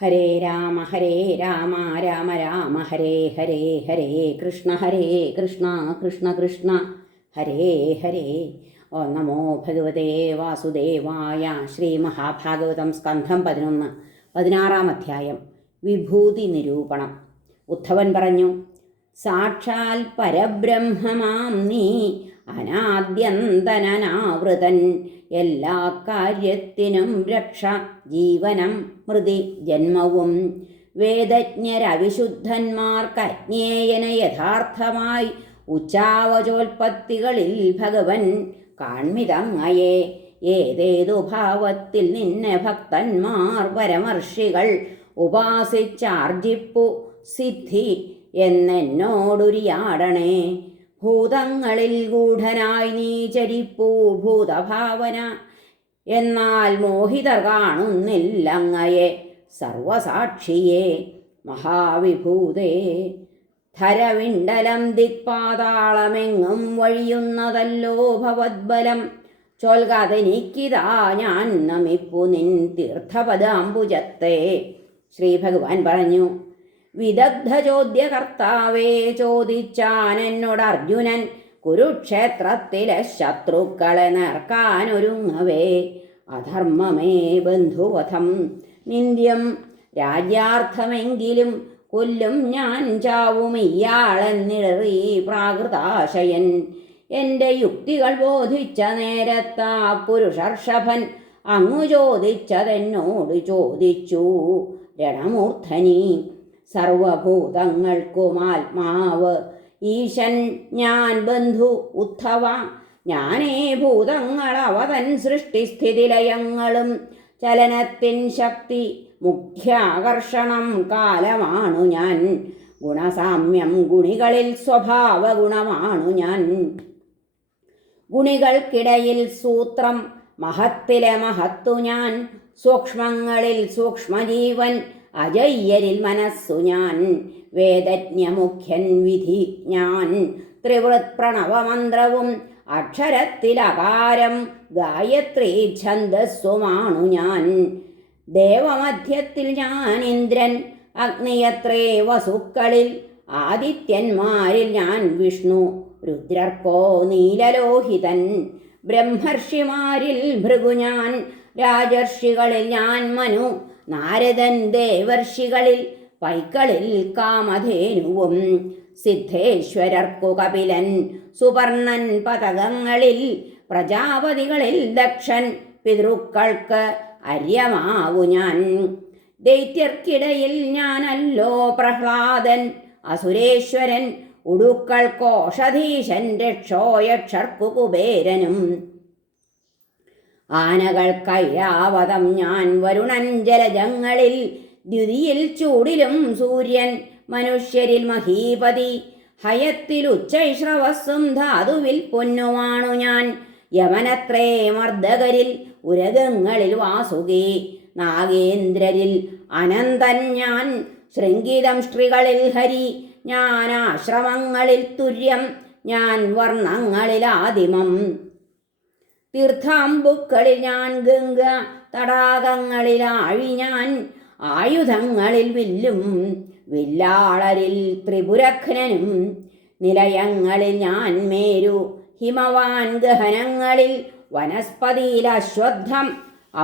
ഹരേ രാമ രാമ രാമ ഹരേ ഹരേ ഹരേ കൃഷ്ണ കൃഷ്ണ കൃഷ്ണ ഹരേ ഹരേ. ഓ നമോ ഭഗവതേ വാസുദേവായ. ശ്രീ മഹാഭാഗവതം സ്കന്ധം 11 16 അധ്യായം. വിഭൂതി നിരൂപണം. ഉദ്ധവൻ പറഞ്ഞു, സാക്ഷാൽ പരബ്രഹ്മമാം നീ അനാദ്യന്തനാവൃതൻ, എല്ലാ കാര്യത്തിനും രക്ഷ, ജീവനം മൃതി ജന്മവും. വേദജ്ഞരവിശുദ്ധന്മാർക്കജ്ഞേയന യഥാർത്ഥമായി ഉച്ചാവചോൽപ്പത്തികളിൽ ഭഗവൻ കാൺമിതങ്ങയെ. ഏതേതു ഭാവത്തിൽ നിന്നെ ഭക്തന്മാർ പരമർഷികൾ ഉപാസിച്ചാർജിപ്പു സിദ്ധി എന്നോടുരിയാടണേ. ഭൂതങ്ങളിൽ ഗൂഢനായി നീ ചരിപ്പൂ ഭൂതഭാവന, എന്നാൽ മോഹിതർ കാണുന്നില്ലങ്ങയെ സർവസാക്ഷിയെ. മഹാവിഭൂതേ, ധരവിണ്ടലം ദിക്പാതാളമെങ്ങും വഴിയുന്നതല്ലോ ഭവദ്ബലം. ചൊൽകതെനിക്കിതാ ഞാൻ നമിപ്പു നിൻ തീർത്ഥപദാംബുജത്തെ. ശ്രീ ഭഗവാൻ പറഞ്ഞു, വിദഗ്ധ ചോദ്യകർത്താവേ, ചോദിച്ചാൻ എന്നോട് അർജുനൻ, കുരുക്ഷേത്രത്തിലെ ശത്രുക്കളെ നേർക്കാനൊരുങ്ങവേ. അധർമ്മമേ ബന്ധുവധം നിന്ദ്യം, രാജ്യാർത്ഥമെങ്കിലും കൊല്ലും ഞാൻ ചാവും ഇയാളെന്നിടറി പ്രാകൃതാശയൻ. എൻ്റെ യുക്തികൾ ബോധിച്ച നേരത്താ പുരുഷർഷഭൻ അങ്ങു ചോദിച്ചതെന്നോട് ചോദിച്ചു രണമൂർധനി. സർവഭൂതങ്ങൾക്കുമാത്മാവ് ഈശൻ ഞാൻ ബന്ധു ഉദ്ധവ. ഞാനേ ഭൂതങ്ങളവതൻ സൃഷ്ടിസ്ഥിതിലയങ്ങളും ചലനത്തിൻ ശക്തി, മുഖ്യാകർഷണം കാലമാണു ഞാൻ. ഗുണസാമ്യം ഗുണികളിൽ സ്വഭാവ ഗുണമാണു ഞാൻ. ഗുണികൾക്കിടയിൽ സൂത്രം, മഹത്തിലെ മഹത്തു ഞാൻ. സൂക്ഷ്മങ്ങളിൽ സൂക്ഷ്മജീവൻ, അജയ്യരിൽ മനസ്സു ഞാൻ. വേദജ്ഞമുഖ്യൻ വിധി ഞാൻ, ത്രിവൃത് പ്രണവമന്ത്രവും അക്ഷരത്തിലകാരം ഗായത്രീ ഛന്ദസ്സുമാണു ഞാൻ. ദേവമധ്യത്തിൽ ഞാൻ ഇന്ദ്രൻ, അഗ്നിയത്രേ വസുക്കളിൽ. ആദിത്യന്മാരിൽ ഞാൻ വിഷ്ണു, രുദ്രർക്കോ നീലലോഹിതൻ. ബ്രഹ്മർഷിമാരിൽ ഭൃഗു ഞാൻ, രാജർഷികളിൽ ഞാൻ മനു. നാരദൻ ദേവർഷികളിൽ, പൈക്കളിൽ കാമധേനുവും. സിദ്ധേശ്വരർക്കു കപിലൻ, സുപർണൻ പതകങ്ങളിൽ. പ്രജാപതികളിൽ ദക്ഷൻ, പിതൃക്കൾക്ക് അര്യമാവു ഞാൻ. ദൈത്യർക്കിടയിൽ ഞാനല്ലോ പ്രഹ്ലാദൻ, അസുരേശ്വരൻ. ഉടുക്കൾക്കോഷധീശൻ, രക്ഷോയക്ഷർക്കു കുബേരനും. ആനകൾക്കൈരാവതം ഞാൻ, വരുണൻ ജലജങ്ങളിൽ. ദ്യുതിയിൽ ചൂടിലും സൂര്യൻ, മനുഷ്യരിൽ മഹീപതി. ഹയത്തിൽ ഉച്ചൈശ്രവസ്സും ധാതുവിൽ പൊന്നുമാണു ഞാൻ. യമനത്രേ മർദ്ദകരിൽ, ഉരകങ്ങളിൽ വാസുകി. നാഗേന്ദ്രരിൽ അനന്തൻ ഞാൻ, ശൃംഗിതം സ്ത്രീകളിൽ ഹരി. ഞാൻ ആശ്രമങ്ങളിൽ തുര്യം, ഞാൻ വർണ്ണങ്ങളിലാദിമം. തീർത്ഥാംബുക്കളിൽ ഞാൻ ഗംഗ, തടാകങ്ങളിൽ ആഴി ഞാൻ. ആയുധങ്ങളിൽ വില്ലും, വില്ലാളരിൽ ത്രിപുരഘ്നനും. നിലയങ്ങളിൽ ഞാൻ മേരു, ഹിമവാൻ ഗഹനങ്ങളിൽ. വനസ്പതിയിൽ അശ്വത്ഥം,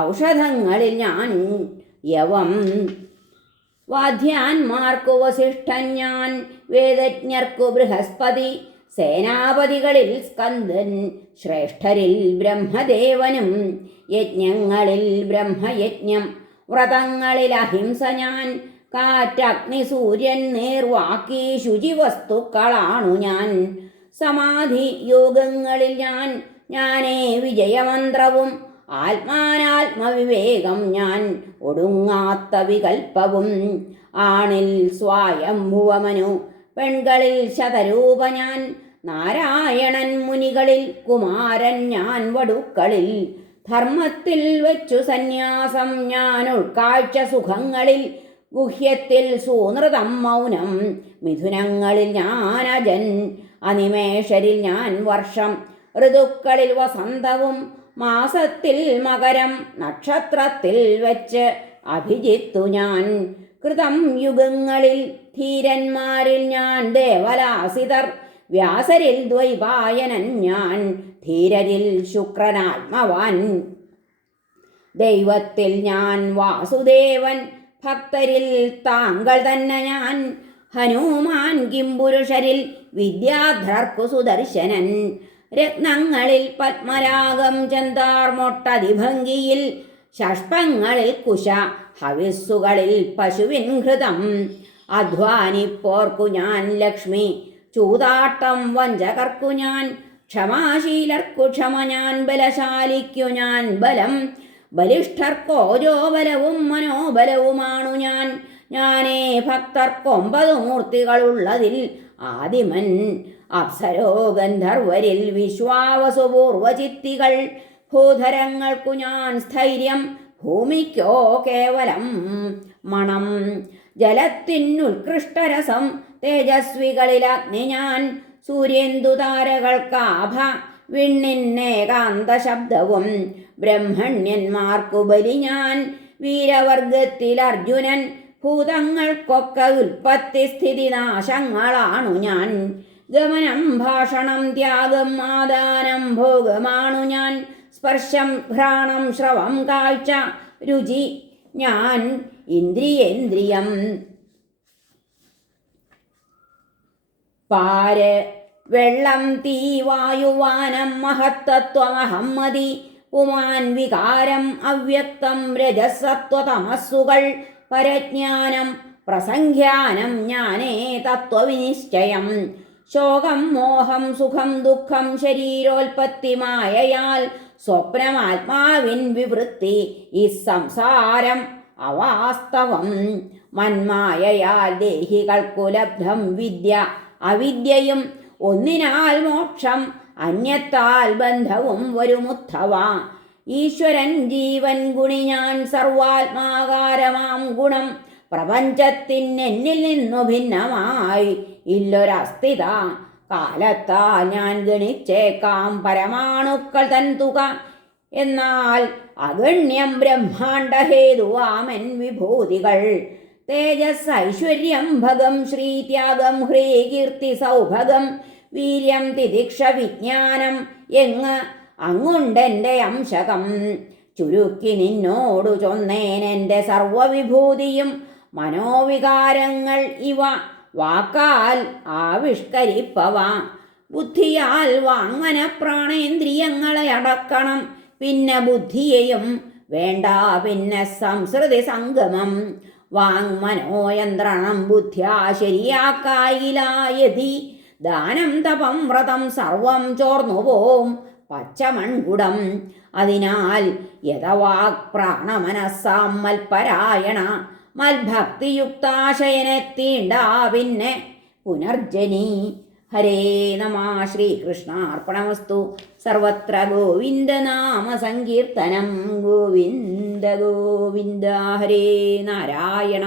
ഔഷധങ്ങളിൽ ഞാൻ യവം. വാദ്യാന്മാർക്കു വസിഷ്ഠൻ ഞാൻ, വേദജ്ഞർക്കു ബൃഹസ്പതി. സേനാപതികളിൽ സ്കന്ദൻ, ശ്രേഷ്ഠരിൽ ബ്രഹ്മദേവനും. യജ്ഞങ്ങളിൽ ബ്രഹ്മയജ്ഞം, വ്രതങ്ങളിൽ അഹിംസ ഞാൻ. കാറ്റഗ്നി സൂര്യൻ നേർവാക്കി ശുചിവസ്തുക്കളാണു ഞാൻ. സമാധി യോഗങ്ങളിൽ ഞാനേ വിജയമന്ത്രവും. ആത്മാനാത്മവിവേകം ഞാൻ, ഒടുങ്ങാത്ത വികൽപ്പവും. ആണിൽ സ്വായംഭുവമനു, പെൺകളിൽ ശതരൂപ ഞാൻ. നാരായണൻ മുനികളിൽ കുമാരൻ ഞാൻ, വടുക്കളിൽ. ധർമ്മത്തിൽ വച്ചു സന്യാസം ഞാൻ, ഉൾക്കാഴ്ച സുഖങ്ങളിൽ. ഗുഹ്യത്തിൽ സൂനൃതം മൗനം, മിഥുനങ്ങളിൽ ഞാൻ അജൻ. അനിമേഷരിൽ ഞാൻ വർഷം, ഋതുക്കളിൽ വസന്തവും. മാസത്തിൽ മകരം, നക്ഷത്രത്തിൽ വച്ച് അഭിജിത്തു ഞാൻ. കൃതം യുഗങ്ങളിൽ ധീരന്മാരിൽ ഞാൻ ദേവലാസിതർ, വ്യാസരിൽ ദ്വൈപായനൻ ഞാൻ, ധീരരിൽ ശുക്രനാത്മവാൻ. ദൈവത്തിൽ ഞാൻ വാസുദേവൻ, ഭക്തരിൽ താങ്കൾ തന്നെ ഞാൻ, ഹനുമാൻ കിംപുരുഷരിൽ വിദ്യാധർക്കു സുദർശനൻ. രത്നങ്ങളിൽ പത്മരാഗം ചെന്താർ മൊട്ടതിഭംഗിയിൽ, ഷഷ്പങ്ങളിൽ കുശ ഹവിസ്സുകളിൽ പശുവിൻ ഹൃതം. അധ്വാനിപ്പോർക്കു ഞാൻ ലക്ഷ്മി, ചൂതാട്ടം വഞ്ചകർക്കു ഞാൻ, ക്ഷമാശീലർക്കു ക്ഷമ ഞാൻ, ബലശാലിക്കു ഞാൻ ബലം. ബലിഷ്ഠർക്കോജോ ബലവും മനോബലവുമാണു ഞാൻ. ഞാനേ ഭക്തർക്കൊമ്പതു മൂർത്തികളുള്ളതിൽ ആദിമൻ. അപ്സരോ ഗന്ധർവരിൽ വിശ്വാവസുപൂർവചിത്തികൾ, ഭൂധരങ്ങൾക്കു ഞാൻ സ്ഥൈര്യം, ഭൂമിക്കോ കേവലം മണം. ജലത്തിനുത്കൃഷ്ടരസം, തേജസ്വികളിൽ അഗ്നി ഞാൻ, സൂര്യേന്ദുതാരകൾക്കാഭ വിണ്ണിന്നേകാന്ത ശബ്ദവും. ബ്രഹ്മണ്യന്മാർക്കു ബലി ഞാൻ, വീരവർഗത്തിൽ അർജുനൻ, ഭൂതങ്ങൾക്കൊക്കെ ഉൽപ്പത്തി സ്ഥിതി നാശങ്ങളാണു ഞാൻ. ഗമനം ഭാഷണം ത്യാഗം ആദാനം ഭോഗമാണു ഞാൻ, സ്പർശം ഘ്രാണം ശ്രവം കാഴ്ച രുചി ഞാൻ, ഇന്ദ്രിയേന്ദ്രിയം. പാര് വെള്ളം തീ വായുവാനം മഹത്തത്വമഹം മതി, പുമാൻ വികാരം അവ്യക്തം രജസത്വതമസ്സുകൾ, പരജ്ഞാനം പ്രസംഖ്യാനം ജ്ഞാനേ തത്വവിനിശ്ചയം. ശോകം മോഹം സുഖം ദുഃഖം ശരീരോൽപത്തി മായയാൽ, സ്വപ്നമാത്മാവിൻ വിവൃത്തി ഈ സംസാരം അവാസ്തവം. മന്മായയാൽ ദേഹികൾക്കു ലബ്ധം വിദ്യ അവിദ്യയും, ഒന്നിനാൽ മോക്ഷം അന്യത്താൽ ബന്ധവും വരുമുദ്ധവ. ഈശ്വരൻ ജീവൻ ഗുണി ഞാൻ, സർവാത്മാകാരമാം ഗുണം, പ്രപഞ്ചത്തിനെന്നിൽ നിന്നു ഭിന്നമായി ഇല്ലൊരസ്ഥിത. കാലത്താ ഞാൻ ഗണിച്ചേക്കാം പരമാണുക്കൾ തൻ തുക, എന്നാൽ അഗണ്യം ബ്രഹ്മാണ്ഡഹേതുവാമൻ വിഭൂതികൾ. തേജസ് ഐശ്വര്യം ഭഗം ശ്രീത്യാഗം ഹ്രീ കീർത്തി സൗഭഗം, വീര്യം തിദിക്ഷ വിജ്ഞാനം എങ്ങ് അങ്ങുണ്ടെൻ്റെ അംശകം. ചുരുക്കി നിന്നോടു ചൊന്നേനെൻ്റെ സർവവിഭൂതിയും, മനോവികാരങ്ങൾ ഇവ വാക്കാൽ ആവിഷ്കരിപ്പവ. ബുദ്ധിയാൽ വാങ്മന പ്രാണേന്ദ്രിയങ്ങളെ അടക്കണം, പിന്നെ ബുദ്ധിയെയും വേണ്ട പിന്നെ സംസൃതി സംഗമം. വാങ്മനോയന്ത്രണം ബുദ്ധ്യാ ശരിയാക്കായിലായതി, ദാനം തപം വ്രതം സർവം ചോർന്നുപോം പച്ചമൺകുടം. അതിനാൽ യഥവാക് പ്രാണമനസ്സാം മൽപരായണ, മൽഭക്തിയുക്താശയനെത്തീണ്ടാ പിന്നെ പുനർജനി. ഹരേ നമ. ശ്രീകൃഷ്ണാർപ്പണമസ്തു. സർവത്ര ഗോവിന്ദനാമ സങ്കീർത്തനം. ഗോവിന്ദ ഗോവിന്ദ. ഹരേ നാരായണ.